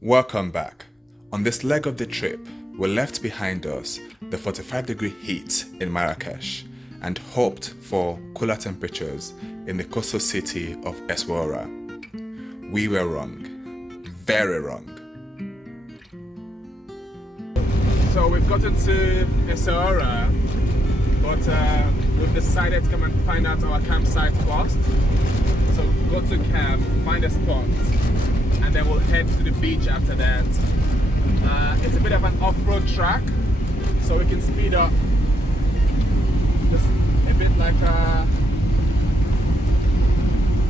Welcome back. On this leg of the trip, we left behind us the 45-degree heat in Marrakesh and hoped for cooler temperatures in the coastal city of Essaouira. We were wrong. Very wrong. So we've gotten to Essaouira, but we've decided to come and find out our campsite first. So go to camp, find a spot, and then we'll head to the beach after that. It's a bit of an off-road track, so we can speed up. Just a bit like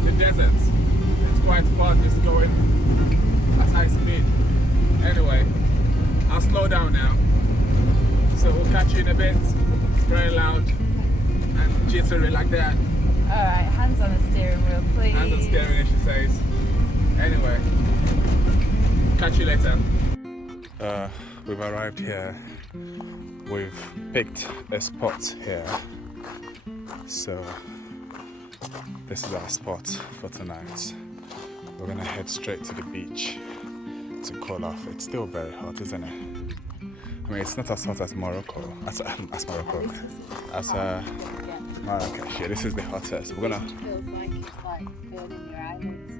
the desert. It's quite fun just going at high speed. Anyway, I'll slow down now. So we'll catch you in a bit. It's very loud and jittery like that. Alright, hands on the steering wheel, please. Hands on steering, she says. Anyway, catch you later. We've arrived here. We've picked a spot here. So this is our spot for tonight. We're gonna head straight to the beach to cool off. It's still very hot, isn't it? I mean, it's not as hot as Morocco, as Morocco, as Marrakesh. Yeah, this is the hottest. We're gonna. Feels like it's like burning your eyelids.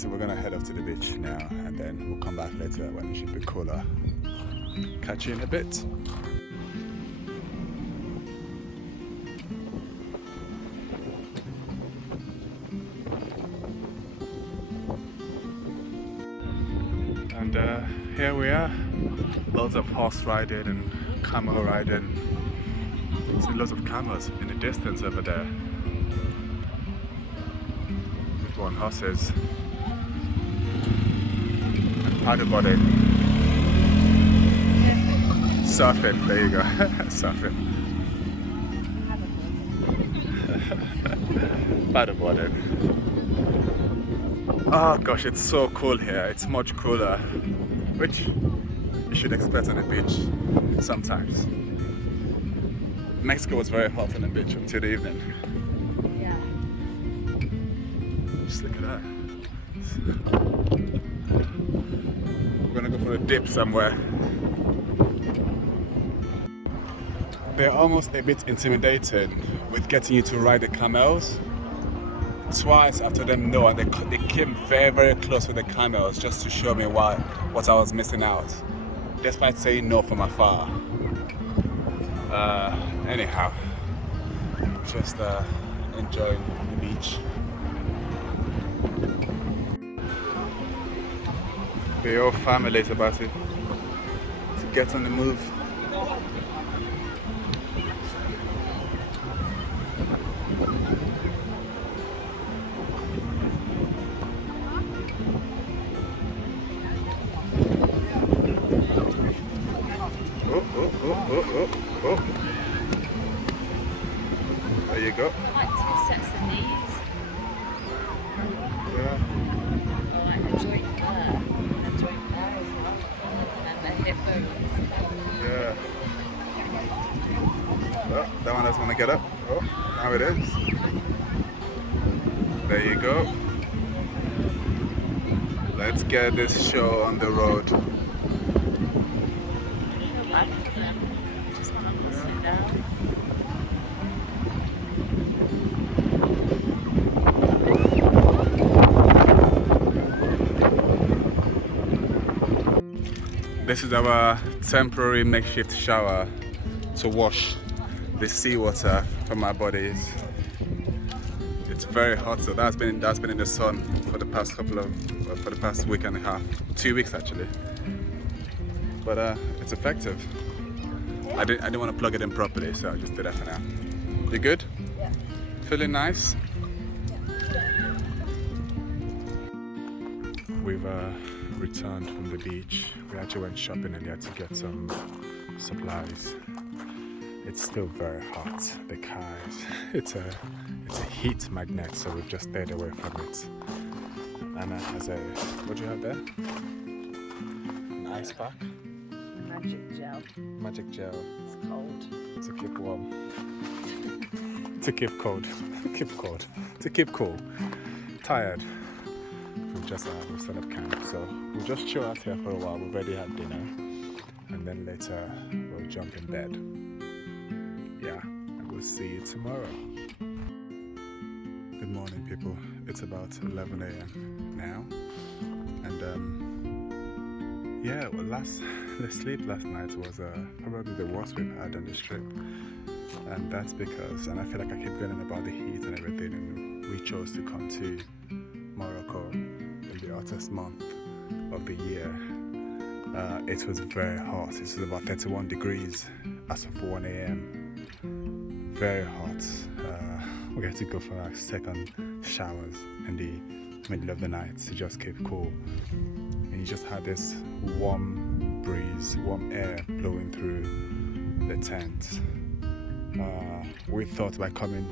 So we're gonna head off to the beach now, and then we'll come back later when it should be cooler. Catch you in a bit. And here we are. Lots of horse riding and camel riding. See lots of camels in the distance over there. People on horses. And paddleboarding. Surfing, there you go. Surfing. Paddleboarding. Oh gosh, it's so cool here. It's much cooler, which you should expect on the beach sometimes. Mexico was very hot on the beach until the evening. Yeah. Just look at that. We're gonna go for a dip somewhere. They're almost a bit intimidating with getting you to ride the camels. Twice after them no, and they came very, very close with the camels just to show me what I was missing out, despite saying no from afar. Anyhow, just enjoying the beach. The whole family is about to get on the move. Oh. There you go. Like 2 sets of knees. Yeah. Or like a joint there. And a joint there as well. And then the hip bones. Yeah. Oh, that one doesn't want to get up. Oh, now it is. There you go. Let's get this show on the road. I feel bad for them. Just want to sit down. This is our temporary makeshift shower to wash the seawater from our bodies. It's very hot, so that's been in the sun for the past week and a half, 2 weeks actually. But it's effective. I didn't want to plug it in properly, so I just did that for now. You good? Yeah. Feeling nice? We've returned from the beach. We actually went shopping in there to get some supplies. It's still very hot. The cars. It's a heat magnet, so we've just stayed away from it. Anna has what do you have there? An ice pack? Magic gel. Magic gel. It's cold. To keep warm. To keep cold. To keep cool. Tired. we've set up camp, so we'll just chill out here for a while. We've already had dinner, and then later we'll jump in bed. Yeah, and we'll see you tomorrow. Good morning, people. It's about 11 a.m. now, and yeah, well, the sleep last night was probably the worst we've had on this trip, and that's because, and I feel like I keep going on about the heat and everything, and we chose to come to Morocco in the hottest month of the year. It was very hot. It was about 31 degrees as of 1 a.m. Very hot. We had to go for our second showers in the middle of the night to just keep cool. And you just had this warm breeze, warm air blowing through the tent. We thought by coming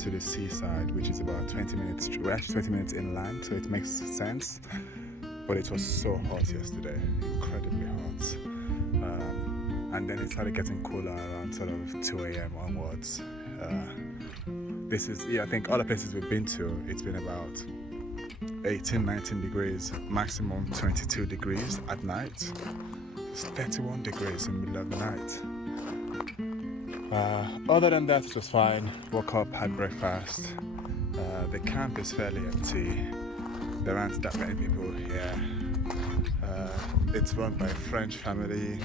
to the seaside, which is about 20 minutes, we're actually 20 minutes inland, so it makes sense. But it was so hot yesterday, incredibly hot. And then it started getting cooler around sort of 2 a.m. onwards. This is, I think all the places we've been to, it's been about 18, 19 degrees, maximum 22 degrees at night. It's 31 degrees in the middle of the night. Other than that, it was fine. Woke up, had breakfast. The camp is fairly empty. There aren't that many people here. It's run by a French family.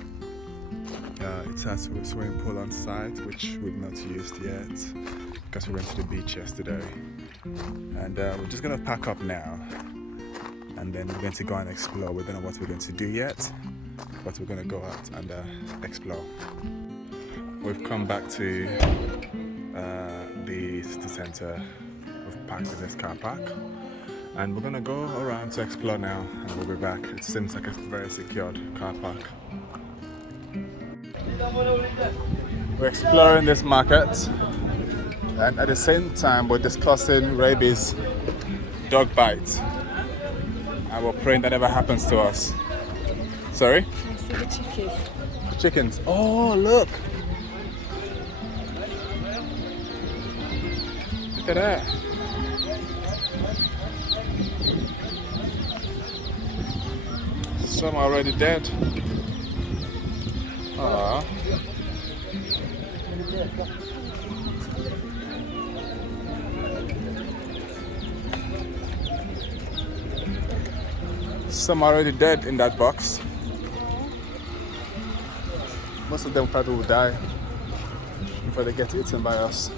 It has a swimming pool on site, which we've not used yet because we went to the beach yesterday. And we're just gonna pack up now, and then we're going to go and explore. We don't know what we're going to do yet, but we're gonna go out and explore. We've come back to the city center. We've parked in this car park, and we're gonna go around to explore now, and we'll be back. It seems like a very secured car park. We're exploring this market, and at the same time we're discussing rabies, dog bites, and we're praying that never happens to us. Sorry? I see the chickens. The chickens. Oh, look! Look at that. Some are already dead. Aww. Some are already dead in that box. Most of them probably will die before they get eaten by us.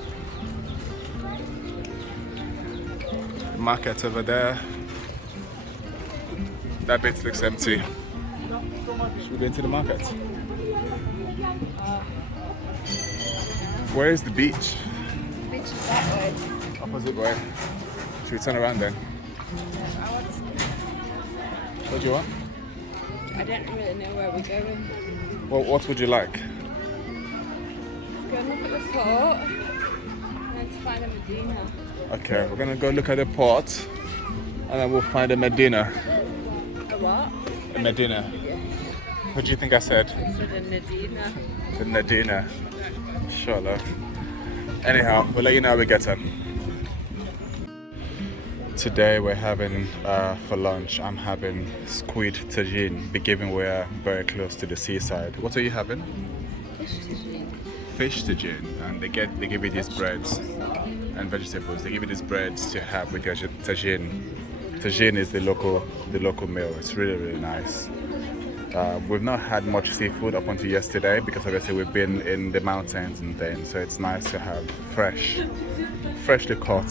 The market over there. That bit looks empty. Should we go into the market? Where is the beach? The beach is that way. Opposite way. Should we turn around then? I want to... What do you want? I don't really know where we're going. Well, what would you like? Go and look at the port and then to find a Medina. Okay, we're gonna go look at the port and then we'll find a Medina. A what? A Medina. What do you think I said? I said a Nadina. The Medina. Sure, love. Anyhow, we'll let you know how we get on. Today we're having, for lunch, I'm having squid tagine, given we're very close to the seaside. What are you having? Fish tagine. Fish tagine, and they give you these breads and vegetables. They give you these breads to have with your tagine. Tagine is the local meal. It's really, really nice. We've not had much seafood up until yesterday because obviously we've been in the mountains and things, so it's nice to have freshly caught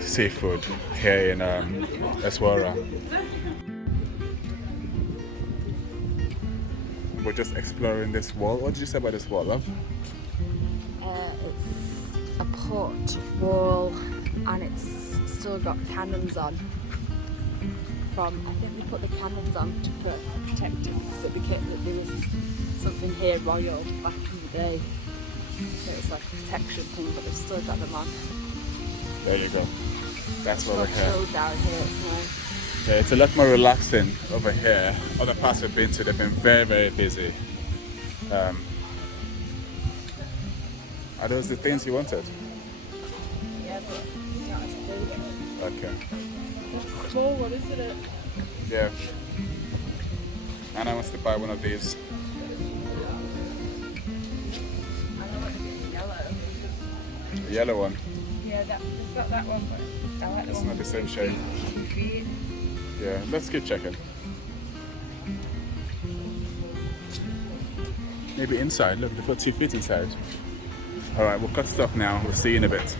seafood here in Eswara. We're just exploring this wall. What did you say about this wall, love? It's a port wall and it's still got cannons on. I think we put the cannons on to protect it because it became that there was something here royal back in the day. So it's like a protection thing, but they've still got them on. There you go. That's where we're here. Down here, it's nice. Yeah, it's a lot more relaxing over here. Other parts we've been to, they've been very, very busy. Are those the things you wanted? Yeah, but not as food. Okay. Small one, isn't it? Yeah. Anna wants to buy one of these. I don't want to get yellow. The yellow one. Yeah, we've got that one, but I like the It's one not the with same 2 shape. feet. 2 feet. Yeah, let's keep checking. Maybe inside. Look, they've got 2 feet inside. All right, we'll cut stuff now. We'll see you in a bit.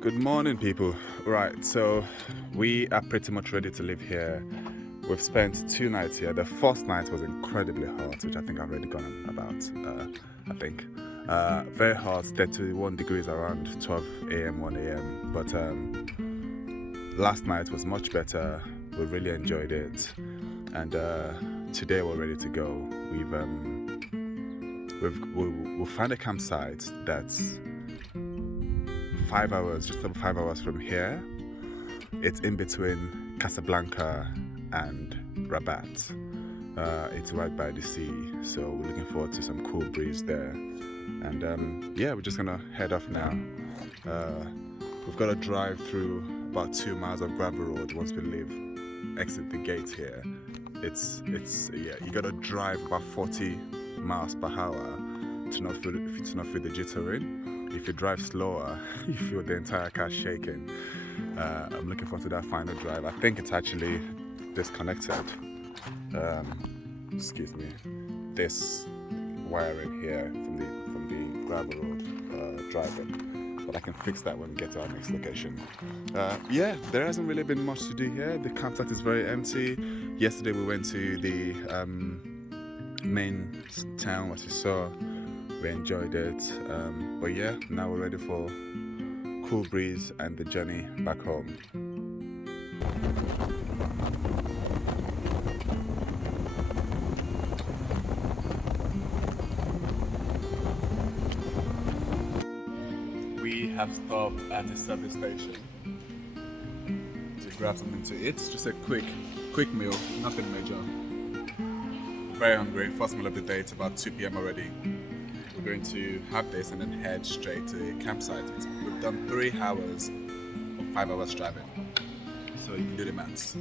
Good morning, people. Right, so we are pretty much ready to leave here. We've spent 2 nights here. The first night was incredibly hot, which I think I've already gone on about. Very hot, 31 degrees around 12 a.m., 1 a.m. But last night was much better. We really enjoyed it, and today we're ready to go. We've found a campsite that's 5 hours, just over 5 hours from here. It's in between Casablanca and Rabat. It's right by the sea, so we're looking forward to some cool breeze there. And yeah, we're just gonna head off now. We've got to drive through about 2 miles of gravel road once we exit the gate here. It's yeah, you gotta drive about 40 miles per hour to not feel the jittering. If you drive slower, you feel the entire car shaking. I'm looking forward to that final drive. I think it's actually disconnected. Excuse me. This wiring here from the gravel road driving, but I can fix that when we get to our next location. Yeah, there hasn't really been much to do here. The campsite is very empty. Yesterday we went to the main town, as you saw. We enjoyed it, but yeah, now we're ready for cool breeze and the journey back home. We have stopped at a service station to grab something to eat. Just a quick meal, nothing major. Very hungry. First meal of the day. It's about 2 p.m. already. We're going to have this and then head straight to the campsite. We've done 3 hours of 5 hours driving, so you can do the maths.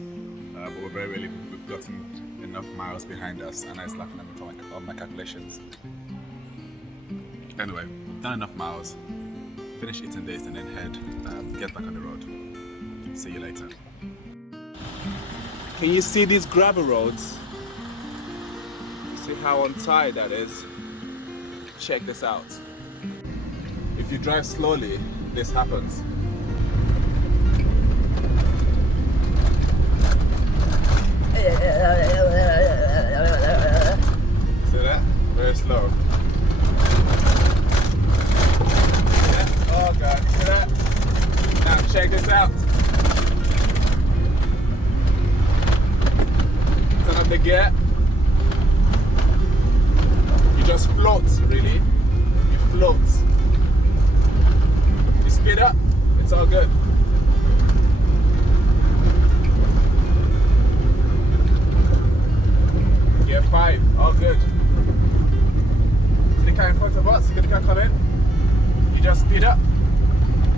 But we're very relieved we've gotten enough miles behind us, and I was laughing at me for my calculations. Anyway, we've done enough miles. Finish eating this and then get back on the road. See you later. Can you see these gravel roads? See how untied that is? Check this out. If you drive slowly, this happens. See that? Very slow. Yeah? Oh God, see that? Now check this out. Turn up the gear. Just float, really. You float. You speed up, it's all good. Gear 5, all good. See the car in front of us? See the car come in? You just speed up.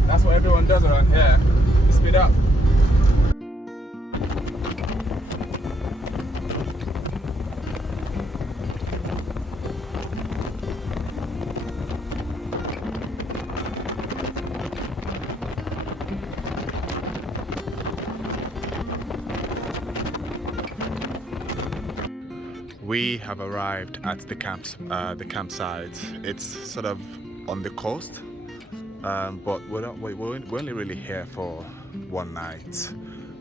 That's what everyone does around here. You speed up. We have arrived at the campsite. It's sort of on the coast, but we're only really here for 1 night.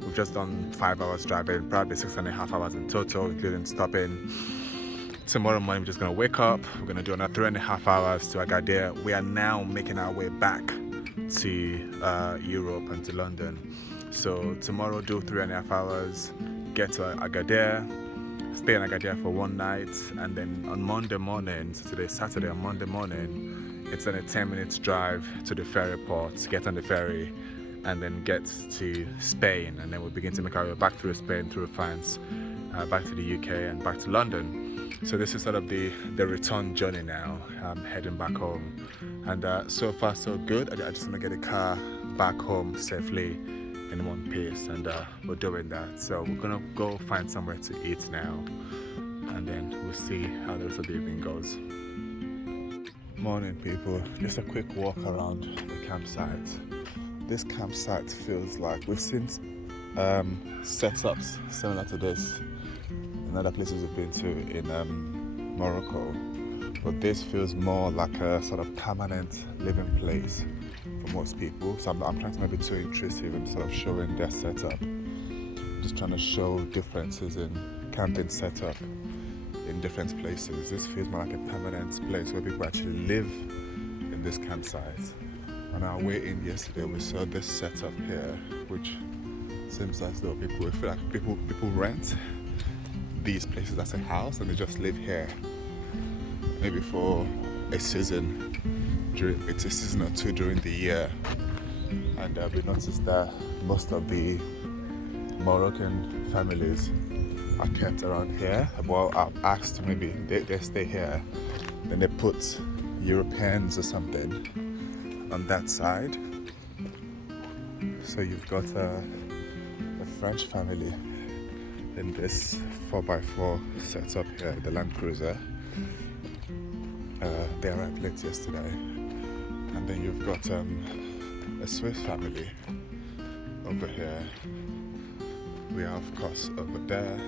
We've just done 5 hours driving, probably 6.5 hours in total, including stopping. Tomorrow morning we're just gonna wake up. We're gonna do another 3.5 hours to Agadir. We are now making our way back to Europe and to London. So tomorrow do 3.5 hours. get to Agadir, stay in Agadir for one night, and then on Monday morning, so today's Saturday, on Monday morning, it's on a 10-minute drive to the ferry port, get on the ferry, and then get to Spain, and then we'll begin to make our way back through Spain, through France, back to the UK and back to London. So this is sort of the return journey now, heading back home. And so far so good. I just want to get the car back home safely in one piece, and we're doing that. So we're gonna go find somewhere to eat now, and then we'll see how the rest of the evening goes. Morning people, just a quick walk around the campsite. This campsite feels like we've seen setups similar to this in other places we've been to in Morocco, but this feels more like a sort of permanent living place for most people. So I'm trying to not be too intrusive and sort of showing their setup. Just trying to show differences in camping setup in different places. This feels more like a permanent place where people actually live in this campsite. On our way in yesterday, we saw this setup here, which seems as though people feel like people rent these places as a house and they just live here, maybe for a season. It's a season or two during the year, and we noticed that most of the Moroccan families are kept around here. Well, I've asked maybe they stay here, then they put Europeans or something on that side. So you've got a French family in this 4x4 setup here, the Land Cruiser. They arrived late yesterday. And then you've got a Swiss family over here. We are of course over there.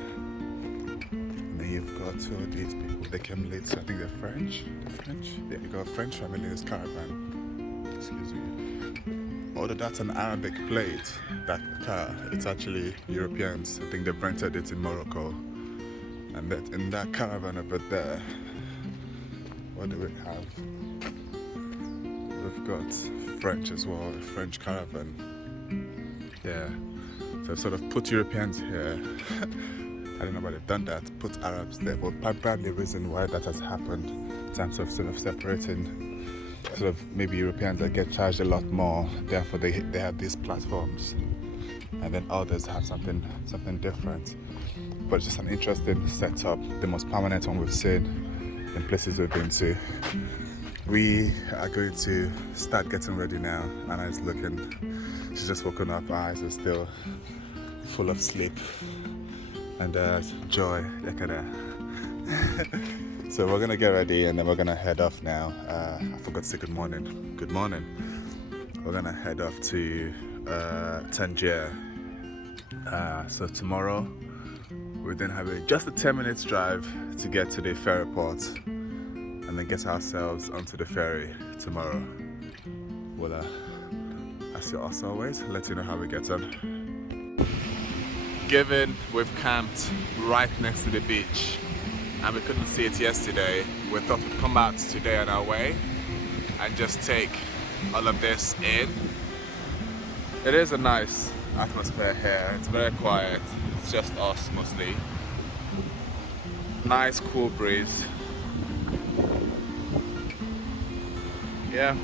And then you've got two of these people. They came late, so I think they're French. Yeah, you got a French family in this caravan. Excuse me. Although that's an Arabic plate, that car, it's actually Europeans. I think they rented it in Morocco. And that in that caravan over there, what do we have? We've got French as well, a French caravan. Yeah, so I've sort of put Europeans here. I don't know why they've done that, put Arabs there, but probably the reason why that has happened in terms of sort of separating sort of maybe Europeans that get charged a lot more, therefore they have these platforms, and then others have something different. But it's just an interesting setup, the most permanent one we've seen in places we've been to. We are going to start getting ready now. Anna is looking, she's just woken up, her eyes are still full of sleep. And joy, look at her. So we're gonna get ready and then we're gonna head off now. I forgot to say good morning. Good morning. We're gonna head off to Tangier. So tomorrow we then have just a 10 minutes drive to get to the ferry port, and then get ourselves onto the ferry tomorrow. Well, as always, let you know how we get on. Given we've camped right next to the beach and we couldn't see it yesterday, we thought we'd come out today on our way and just take all of this in. It is a nice atmosphere here. It's very quiet. It's just us mostly. Nice cool breeze. Yeah.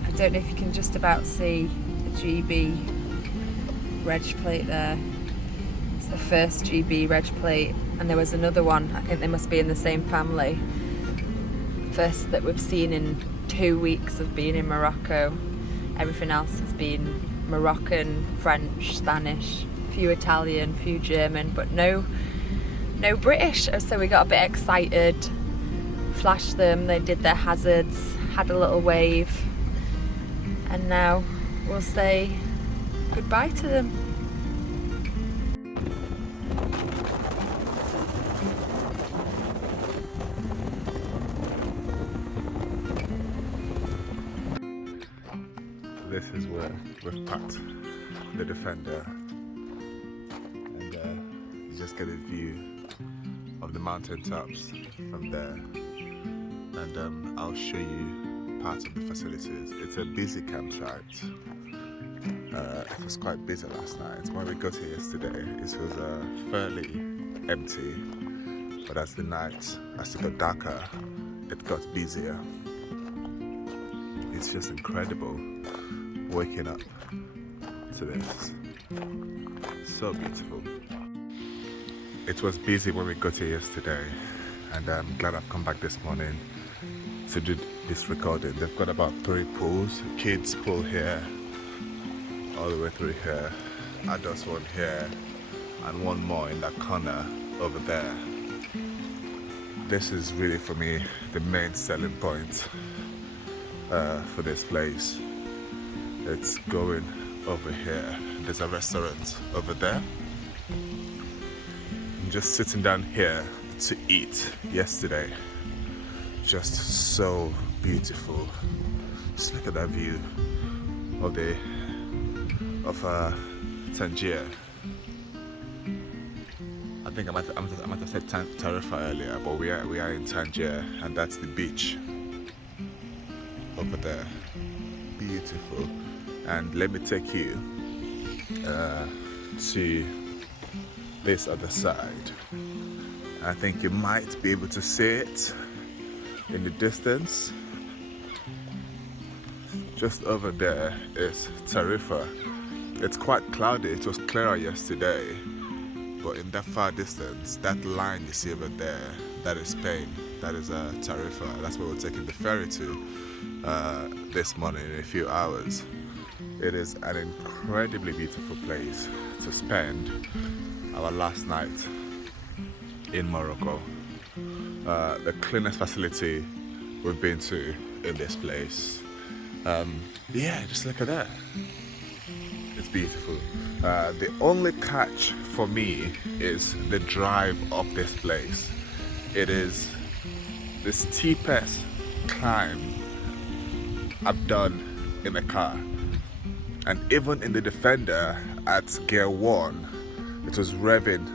I don't know if you can just about see the GB reg plate there. It's the first GB reg plate, and there was another one, I think they must be in the same family. First that we've seen in 2 weeks of being in Morocco. Everything else has been Moroccan, French, Spanish, few Italian, few German, but no British. So we got a bit excited, flashed them, they did their hazards, had a little wave. And now we'll say goodbye to them. This is where we've parked the Defender, and you just get a view of the mountain tops from there, and I'll show you parts of the facilities. It's a busy campsite. It was quite busy last night. When we got here yesterday, it was fairly empty, but as it got darker, it got busier. It's just incredible waking up to this. So beautiful. It was busy when we got here yesterday, and I'm glad I've come back this morning to do this recording. They've got about 3 pools. Kids pool here, all the way through here, adults one here, and one more in that corner over there. This is really, for me, the main selling point for this place. It's going over here. There's a restaurant over there. I'm just sitting down here to eat yesterday. Just so beautiful. Just look at that view of Tangier. I think I might have said Tarifa earlier, but we are in Tangier, and that's the beach over there. Beautiful. And let me take you to this other side. I think you might be able to see it in the distance. Just over there is Tarifa. It's quite cloudy. It was clearer yesterday, but in that far distance, that line you see over there, that is Spain. That is Tarifa. That's where we're taking the ferry to this morning in a few hours. It is an incredibly beautiful place to spend our last night in Morocco. The cleanest facility we've been to in this place. Yeah, just look at that. It's beautiful. The only catch for me is the drive up this place. It is the steepest climb I've done in a car. And even in the Defender at gear 1, it was revving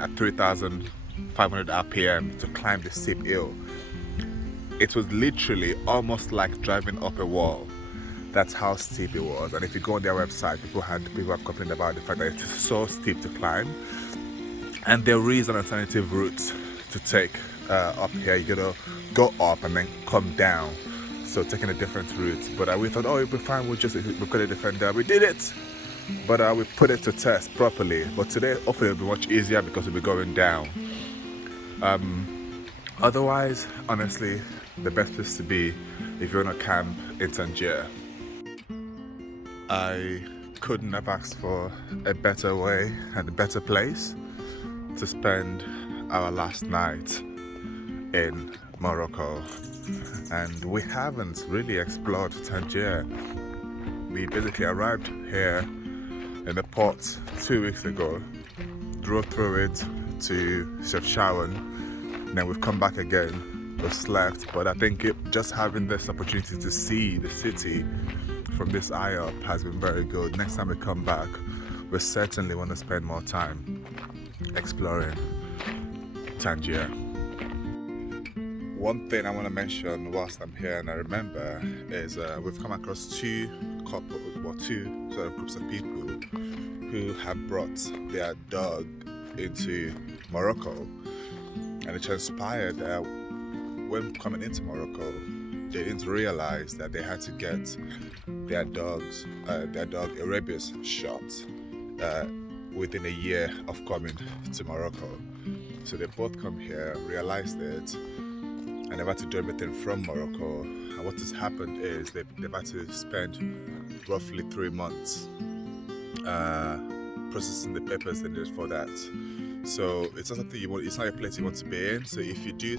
at 3,500 RPM to climb the steep hill. It was literally almost like driving up a wall. That's how steep it was. And if you go on their website, people have complained about the fact that it is so steep to climb. And there is an alternative route to take up here. You gotta go up and then come down. So taking a different route. But we thought, oh, it'll be fine. We've got a Defender. We did it. But we put it to test properly. But today, hopefully, it'll be much easier because we'll be going down. Otherwise, honestly, the best place to be if you're on a camp in Tangier. I couldn't have asked for a better way and a better place to spend our last night in Morocco. And we haven't really explored Tangier. We basically arrived here in the port 2 weeks ago, drove through it to Chefchaouen, then we've come back again, we've slept, but I think just having this opportunity to see the city from this eye up has been very good. Next time we come back, we certainly want to spend more time exploring Tangier. One thing I want to mention whilst I'm here and I remember is we've come across two sort of groups of people who have brought their dog into Morocco, and it transpired that when coming into Morocco, they didn't realize that they had to get their dog a rabies shot within a year of coming to Morocco. So they both come here, realized it, and they've had to do everything from Morocco. And what has happened is they've had to spend roughly 3 months processing the papers they needed for that. So it's not something it's not a place you want to be in. So if you do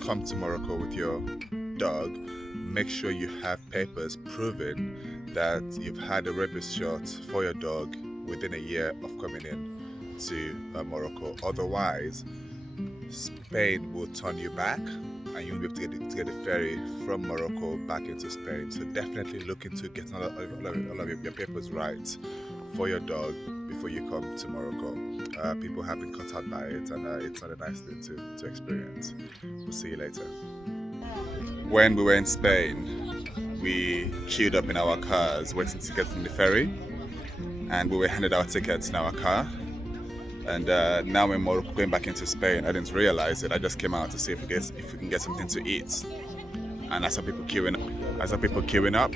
come to Morocco with your dog, make sure you have papers proving that you've had a rabies shot for your dog within a year of coming in to Morocco. Otherwise, Spain will turn you back and you won't be able to get a ferry from Morocco back into Spain. So definitely look into getting all of your papers right for your dog before you come to Morocco. People have been cut out by it, and it's not a nice thing to experience. We'll see you later. When we were in Spain, we queued up in our cars waiting to get from the ferry, and we were handed our tickets in our car. And now we're in Morocco going back into Spain. I didn't realize it. I just came out to see if we can get something to eat. And I saw people queuing up.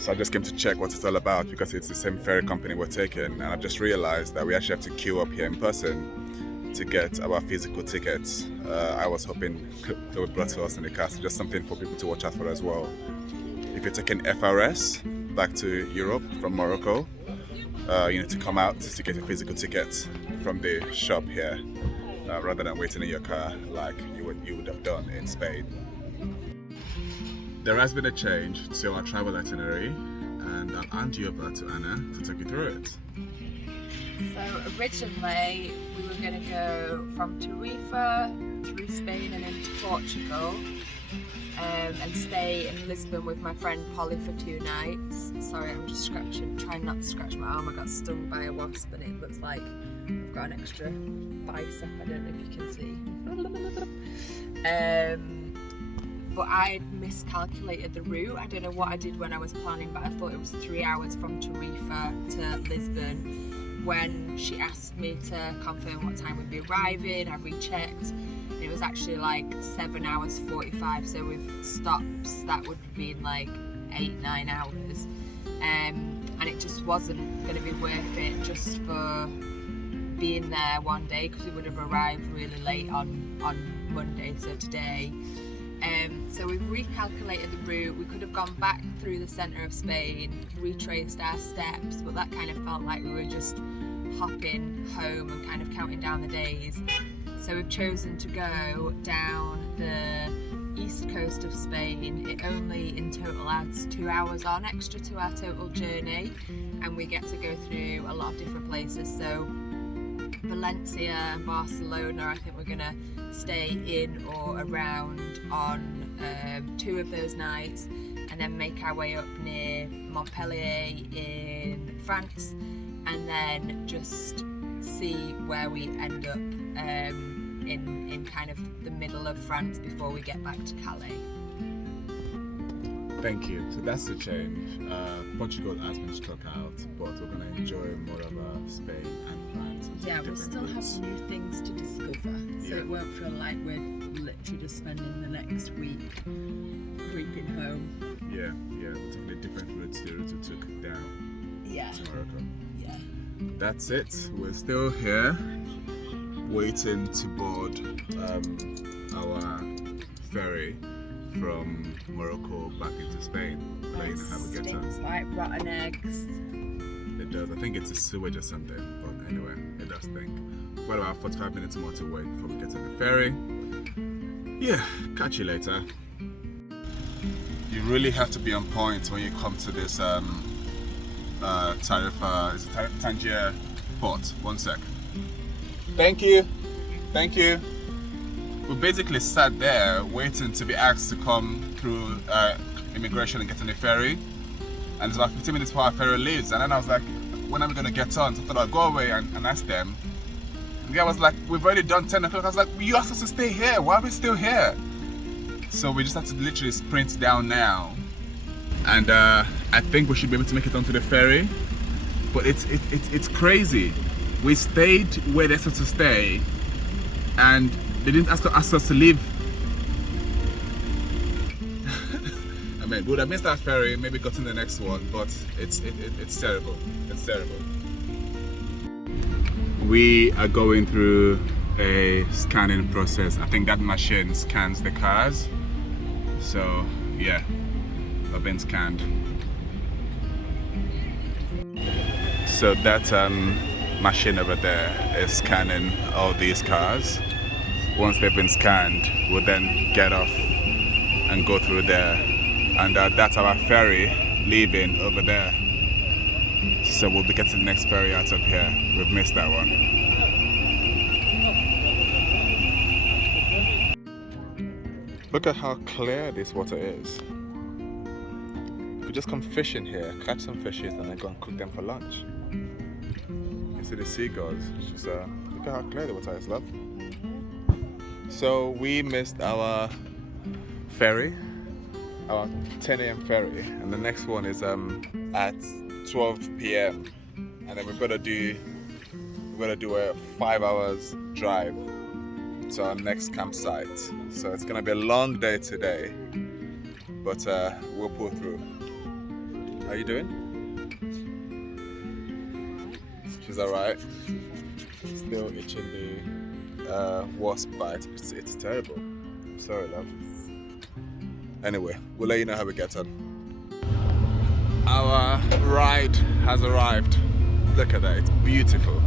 So I just came to check what it's all about, because it's the same ferry company we're taking. And I just realized that we actually have to queue up here in person to get our physical tickets. I was hoping they were brought to us in the car. So just something for people to watch out for as well. If you're taking FRS back to Europe from Morocco, you need to come out to get a physical ticket from the shop here, rather than waiting in your car like you would have done in Spain. There has been a change to our travel itinerary, and I'll hand you over to Anna to take you through it. So originally we were going to go from Tarifa through Spain and into Portugal, and stay in Lisbon with my friend Polly for 2 nights. Sorry, I'm just trying not to scratch my arm. I got stung by a wasp and it looks like I've got an extra bicep. I don't know if you can see. But I miscalculated the route. I don't know what I did when I was planning, but I thought it was 3 hours from Tarifa to Lisbon. When she asked me to confirm what time we'd be arriving, I rechecked. It was actually like 7 hours 45, so with stops that would have been like 8-9 hours, and it just wasn't going to be worth it just for being there one day, because we would have arrived really late on Monday, so today. So we've recalculated the route. We could have gone back through the centre of Spain, retraced our steps, but that kind of felt like we were just hopping home and kind of counting down the days. So we've chosen to go down the east coast of Spain. It only in total adds 2 hours on extra to our total journey, and we get to go through a lot of different places. So Valencia and Barcelona, I think we're gonna stay in or around on 2 of those nights, and then make our way up near Montpellier in France, and then just see where we end up in kind of the middle of France before we get back to Calais. Thank you. So that's the change. Portugal has been struck out, but we're going to enjoy more of Spain and France. Yeah, we'll still have new things to discover, so it won't feel like we're literally just spending the next week creeping home. Yeah, we're taking a different routes, the route we took down to Morocco. Yeah. That's it. We're still here, waiting to board our ferry from Morocco back into Spain. Let you know how we get on. Stinks like rotten eggs. It does. I think it's a sewage or something, but anyway, it does stink. We've got about 45 minutes more to wait before we get on the ferry. Yeah, catch you later. You really have to be on point when you come to this Tarifa, is it Tarifa Tangier port? 1 sec. Thank you. We basically sat there waiting to be asked to come through immigration and get on the ferry. And it's about 15 minutes before our ferry leaves. And then I was like, when are we going to get on? So I thought I'd go away and ask them. And the guy was like, we've already done 10 o'clock. I was like, you asked us to stay here. Why are we still here? So we just had to literally sprint down now. And I think we should be able to make it onto the ferry. But it's crazy. We stayed where they're supposed to stay, and they didn't ask us to leave. I mean, we would have missed that ferry, maybe got in the next one, but it's terrible. It's terrible. We are going through a scanning process. I think that machine scans the cars. So yeah, we've been scanned. So that machine over there is scanning all these cars. Once they've been scanned, we'll then get off and go through there. And that's our ferry leaving over there. So we'll be getting the next ferry out of here. We've missed that one. Look at how clear this water is. You could just come fishing here, catch some fishes, and then go and cook them for lunch. You see the seagulls. Just, look at how clear the water is, love. So we missed our ferry, our 10 a.m. ferry, and the next one is at 12 p.m. and then we've got to do a 5 hours drive to our next campsite. So it's gonna be a long day today, but we'll pull through. How you doing? She's alright. Still itching the wasp bite. It's terrible. I'm sorry, love. Anyway, we'll let you know how we get on. Our ride has arrived. Look at that, it's beautiful.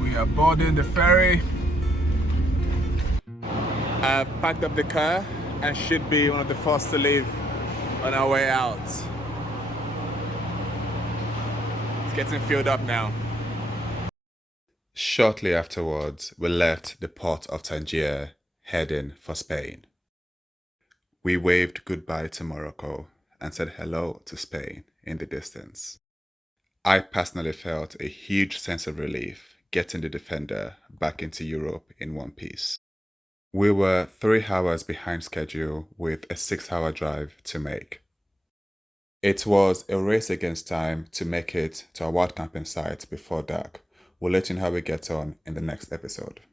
We are boarding the ferry. I've packed up the car and should be one of the first to leave on our way out. It's getting filled up now. Shortly afterwards, we left the port of Tangier, heading for Spain. We waved goodbye to Morocco and said hello to Spain in the distance. I personally felt a huge sense of relief getting the Defender back into Europe in one piece. We were 3 hours behind schedule with a 6-hour drive to make. It was a race against time to make it to our wild camping site before dark. We'll let you know how we get on in the next episode.